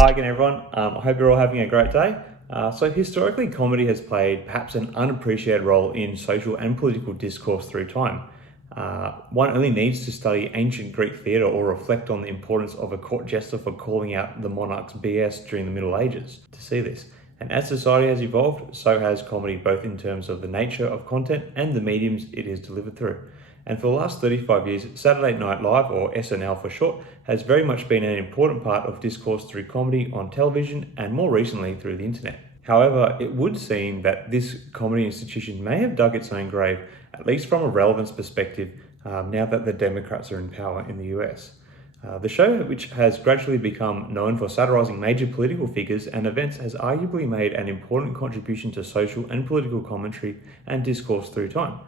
Hi again, everyone. I hope you're all having a great day. So historically, comedy has played perhaps an unappreciated role in social and political discourse through time. One only needs to study ancient Greek theatre or reflect on the importance of a court jester for calling out the monarch's BS during the Middle Ages to see this. And as society has evolved, so has comedy, both in terms of the nature of content and the mediums it is delivered through. And for the last 35 years, Saturday Night Live, or SNL for short, has very much been an important part of discourse through comedy on television and more recently through the internet. However, it would seem that this comedy institution may have dug its own grave, at least from a relevance perspective, now that the Democrats are in power in the US. The show, which has gradually become known for satirising major political figures and events, has arguably made an important contribution to social and political commentary and discourse through time.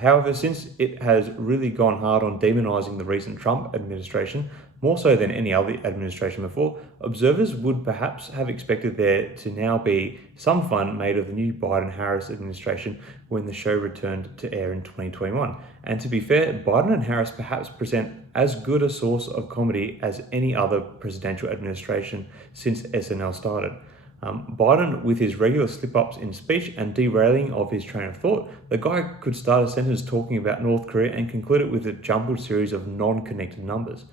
However, since it has really gone hard on demonising the recent Trump administration, more so than any other administration before, observers would perhaps have expected there to now be some fun made of the new Biden-Harris administration when the show returned to air in 2021. And to be fair, Biden and Harris perhaps present as good a source of comedy as any other presidential administration since SNL started. Biden, with his regular slip-ups in speech and derailing of his train of thought, the guy could start a sentence talking about North Korea and conclude it with a jumbled series of non-connected numbers.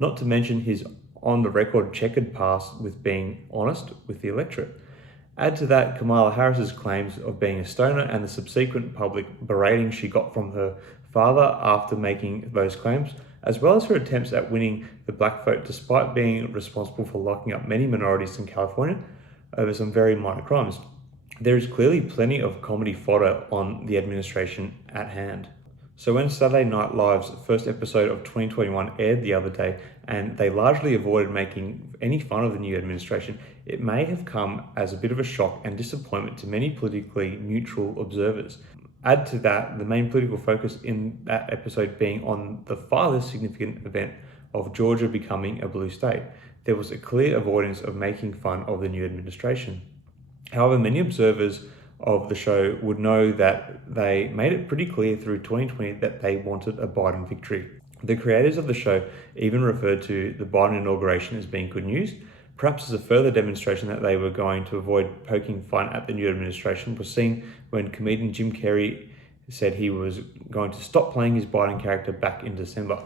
Not to mention his on-the-record checkered past with being honest with the electorate. Add to that Kamala Harris's claims of being a stoner and the subsequent public berating she got from her father after making those claims, as well as her attempts at winning the black vote despite being responsible for locking up many minorities in California over some very minor crimes. There is clearly plenty of comedy fodder on the administration at hand. So when Saturday Night Live's first episode of 2021 aired the other day, and they largely avoided making any fun of the new administration, it may have come as a bit of a shock and disappointment to many politically neutral observers. Add to that the main political focus in that episode being on the far less significant event of Georgia becoming a blue state. There was a clear avoidance of making fun of the new administration. However, many observers of the show would know that they made it pretty clear through 2020 that they wanted a Biden victory. The creators of the show even referred to the Biden inauguration as being good news, perhaps as a further demonstration that they were going to avoid poking fun at the new administration was seen when comedian Jim Carrey said he was going to stop playing his Biden character back in December.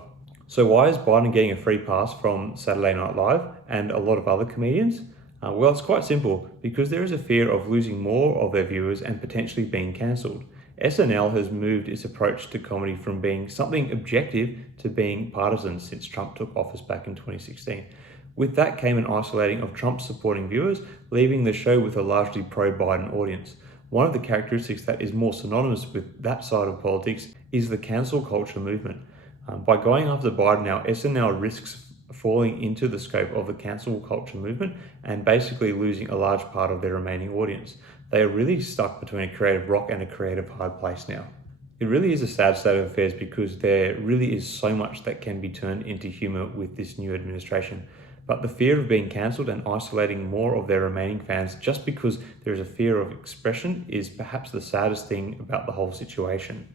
So why is Biden getting a free pass from Saturday Night Live and a lot of other comedians? Well, it's quite simple, because there is a fear of losing more of their viewers and potentially being cancelled. SNL has moved its approach to comedy from being something objective to being partisan since Trump took office back in 2016. With that came an isolating of Trump supporting viewers, leaving the show with a largely pro-Biden audience. One of the characteristics that is more synonymous with that side of politics is the cancel culture movement. By going after Biden now, SNL risks falling into the scope of the cancel culture movement and basically losing a large part of their remaining audience. They are really stuck between a creative rock and a creative hard place now. It really is a sad state of affairs, because there really is so much that can be turned into humour with this new administration. But the fear of being cancelled and isolating more of their remaining fans just because there is a fear of expression is perhaps the saddest thing about the whole situation.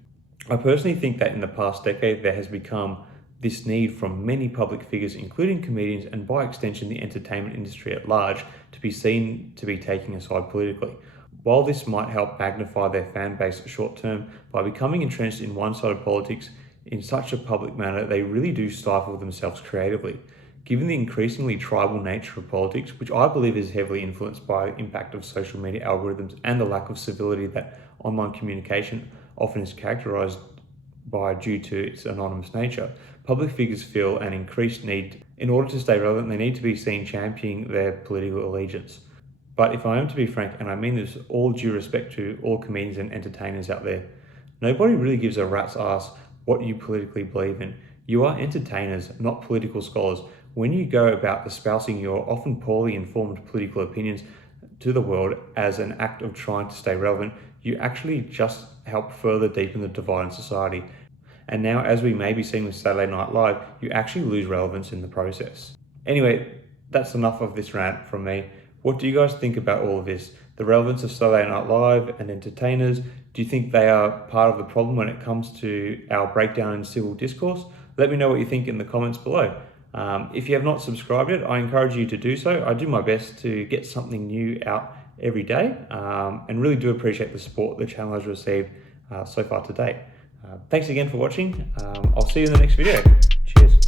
I personally think that in the past decade there has become this need from many public figures, including comedians and by extension the entertainment industry at large, to be seen to be taking a side politically. While this might help magnify their fan base short term, by becoming entrenched in one-sided politics in such a public manner, they really do stifle themselves creatively. Given the increasingly tribal nature of politics, which I believe is heavily influenced by the impact of social media algorithms and the lack of civility that online communication often is characterized by due to its anonymous nature, public figures feel an increased need, in order to stay relevant, they need to be seen championing their political allegiance. But if I am to be frank, and I mean this with all due respect to all comedians and entertainers out there, nobody really gives a rat's ass what you politically believe in. You are entertainers, not political scholars. When you go about espousing your often poorly informed political opinions to the world as an act of trying to stay relevant, you actually just help further deepen the divide in society. And now, as we may be seeing with Saturday Night Live, you actually lose relevance in the process. Anyway, that's enough of this rant from me. What do you guys think about all of this? The relevance of Saturday Night Live and entertainers? Do you think they are part of the problem when it comes to our breakdown in civil discourse? Let me know what you think in the comments below. If you have not subscribed yet, I encourage you to do so. I do my best to get something new out every day, and really do appreciate the support the channel has received so far to date. Thanks again for watching. I'll see you in the next video. Cheers.